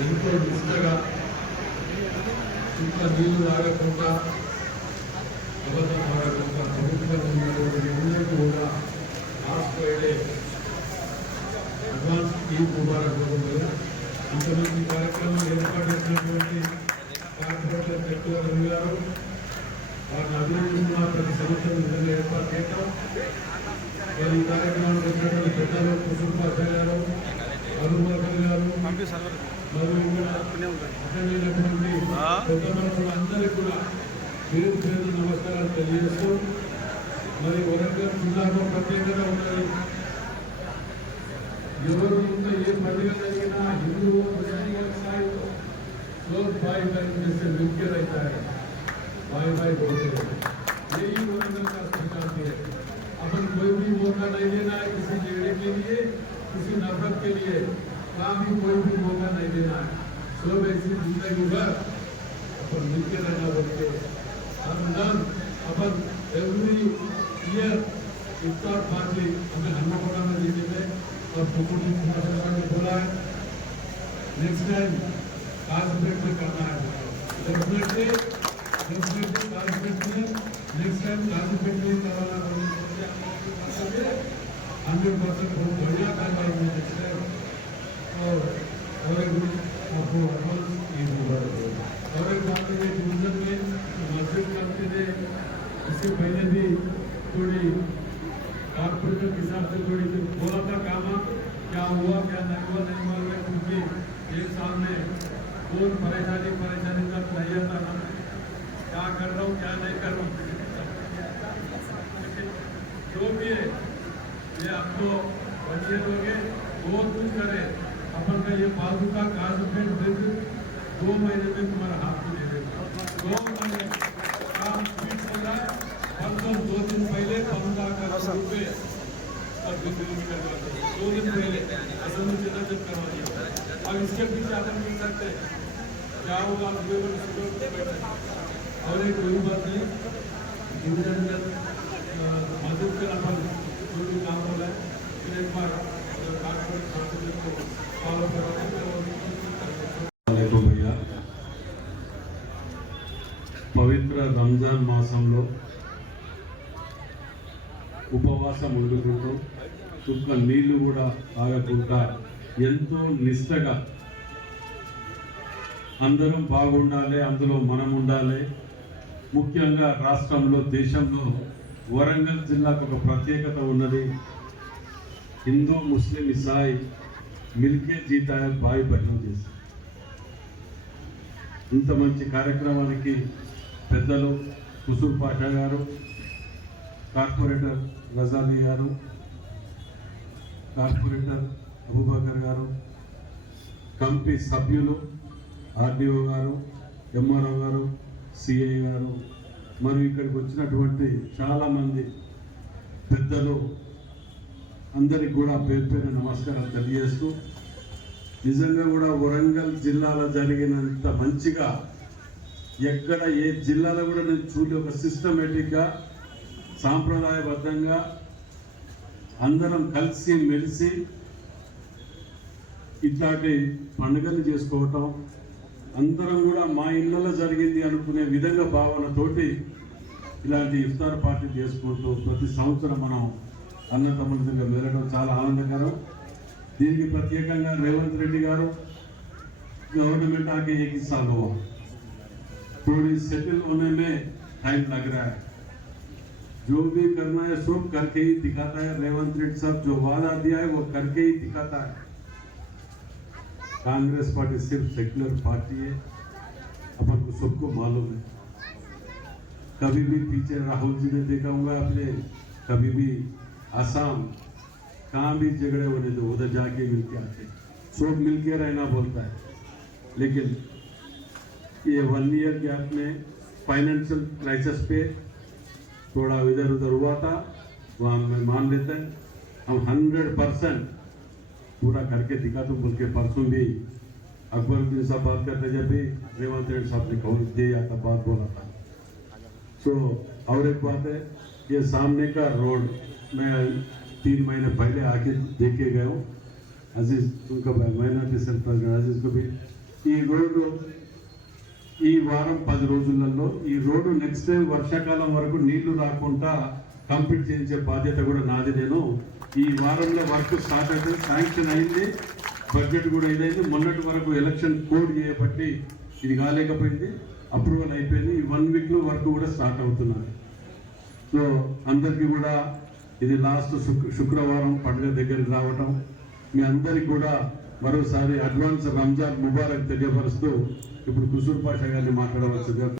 ఎంతో నిష్టగా చుక్క నీళ్లు తాగకుండా అబద్ధం ఆడకుండా ప్రభుత్వం ఉన్నటువంటి కూడా లాస్ట్ ఫ్రైడే అడ్వాన్స్ ఈ ముబారక్ రోజుగా ఇంతమంది కార్యక్రమం ఏర్పాటు చేసినటువంటి కార్పొరేటర్ పెట్టుబడి గారు వారిని అభినందిస్తున్న ప్రతి సంవత్సరం విధంగా ఏర్పాటు చేయటం మరి ఈ కార్యక్రమానికి వచ్చినటువంటి పెద్దలు కుటుంబాచార్య గారు అరుణాకర్ గారు మరియు అక్కడైనటువంటి పెద్ద మనుషులందరికీ కూడా పేరు పేరు నమస్కారాలు తెలియజేస్తూ మరి వరంగల్ జిల్లాలో ప్రత్యేకత ఉన్నది. ఎవరు ఇంకా ఏ పండుగ జరిగినా హిందూ मुस्लिम స్థాయిలో लोग भाई भाई से मिलकर रहता है, भाई भाई बोलते हैं, यही वरंगल का संस्कृति है। अपन कोई भी मौका नहीं देना है किसी झगड़े के लिए, किसी नफरत के लिए, कहाँ भी कोई भी मौका नहीं देना है। सब ऐसी जिंदगी भर अपन मिलकर रहना बोलते हैं। रमजान अपन एवरी ईयर इफ्तार पार्टी हमें हन्नाकोटा में देते थे और पुकुटी ने बोला है नेक्स्ट टाइम काजपेट में करना है। डेफिनेटली काजपेट में नेक्स्ट टाइम काजपेट में करवाना 100% बहुत बढ़िया काम करेंगे नेक्स्ट टाइम। और एक आपको ये और एक बात है डिवीजन में मस्जिद करते थे, इससे पहले भी थोड़ी कॉर्पोरेटर के हिसाब से थोड़ी बोला था काम क्या हुआ क्या नहीं हुआ नहीं मालूम, क्योंकि एक साल में कौन परेशानी तक नहीं आता था, क्या कर रहा हूँ क्या नहीं कर रहा हूँ। जो भी है ये आपको बच्चे लोग बहुत कुछ करे। अपन का ये फालतू का काजपेट ब्रिज 2 महीने में तुम्हारा हाथ में दे देगा। 2 महीने काम स्पीड हो रहा है। परसों 2 दिन पहले 15 रुपये और 2 दिन पहले असल में जितना जब करवा दिया। अब इसके पीछे अपन मिल सकते हैं क्या होगा और एक कोई बात नहीं मदद कर अपन जो भी काम हो रहा है फिर एक बार फॉलो करवाने भैया पवित्र రంజాన్ మాసంలో ఉపవాసం ఉండుకుంటూ చుక్క నీళ్లు కూడా తాగకుండా ఎంతో నిష్టగా అందరం బాగుండాలి, అందులో మనం ఉండాలి. ముఖ్యంగా రాష్ట్రంలో దేశంలో వరంగల్ జిల్లాకు ఒక ప్రత్యేకత ఉన్నది. హిందూ ముస్లిం ఇసాయి మిల్కే జీతా భాయి బహనం చేసి ఇంత మంచి కార్యక్రమానికి పెద్దలు కుసూర్ పాషా గారు, కార్పొరేటర్ గజాలి గారు, కార్పొరేటర్ అబూబకర్ గారు, కమిటీ సభ్యులు ఆర్డీఓ గారు, ఎంఆర్ఓ గారు, సిఐ గారు, మరియు ఇక్కడికి వచ్చినటువంటి చాలామంది పెద్దలు అందరికి కూడా పేరు పేరు నమస్కారం తెలియజేస్తూ నిజంగా కూడా వరంగల్ జిల్లాలో జరిగినంత మంచిగా ఎక్కడ ఏ జిల్లాలో కూడా నేను చూడలే. ఒక సిస్టమేటిక్గా సాంప్రదాయబద్ధంగా అందరం కలిసి మెలిసి ఇట్లాంటి పండుగలు చేసుకోవటం, అందరం కూడా మా ఇళ్ళలో జరిగింది అనుకునే విధంగా భావనతోటి ఇలాంటి ఇఫ్తార్ పార్టీ చేసుకుంటూ ప్రతి సంవత్సరం మనం అన్నతమ్ముడిగా వెళ్ళడం చాలా ఆనందకరం. దీనికి ప్రత్యేకంగా రేవంత్ రెడ్డి గారు गवर्नमेंट आके 1 साल हुआ, थोड़ी सेटल होने में टाइम लग रहा है। जो भी करना है सब करके ही दिखाता है। रेवंत रेड्डी साहब जो वादा दिया है वो करके ही दिखाता है। कांग्रेस पार्टी सिर्फ सेक्युलर पार्टी है, अपन को सबको मालूम है। कभी भी पीछे राहुल जी ने देखा होगा आपने, कभी भी आसाम कहाँ भी झगड़े होने तो उधर जाके मिलके आते, सब मिलके रहना बोलता है। लेकिन ये 1 ईयर गैप में फाइनेंशियल क्राइसिस पे थोड़ा इधर उधर हुआ था, वहाँ मैं मान लेते हैं हम 100% पूरा करके दिखा। तो बोल के परसों भी अकबरुद्दीन साहब बात करते जब भी रेवंत रेड्डी साहब ने कॉल दिया था, बात बोला था। सो और एक बात है, ये सामने का रोड मैं 3 महीने पहले आके देख के गया हूँ। अजीज उनका माइनॉरिटी सेल प्रेसिडेंट अजीज को भी ఈ రోడ్డు ఈ వారం 10 రోజులలో ఈ రోడ్డు నెక్స్ట్ టైం వర్షాకాలం వరకు నీళ్లు రాకుండా కంప్లీట్ చేయించే బాధ్యత కూడా నాది. నేను ఈ వారంలో వర్క్ స్టార్ట్ అయితే శాంక్షన్ అయింది, బడ్జెట్ కూడా ఇదైంది. మొన్నటి వరకు ఎలక్షన్ కోడ్ చేయబట్టి ఇది కాలేకపోయింది, అప్రూవల్ అయిపోయింది. ఈ 1 వీక్లో వర్క్ కూడా స్టార్ట్ అవుతున్నారు. సో అందరికీ కూడా ఇది లాస్ట్ శుక్రవారం పండుగ దగ్గరికి రావటం, మీ అందరికి కూడా మరోసారి అడ్వాన్స్ రంజాన్ ముబారక్ తెలియపరుస్తూ ఇప్పుడు కుసూర్ పాషా గారిని మాట్లాడవలసిందిగా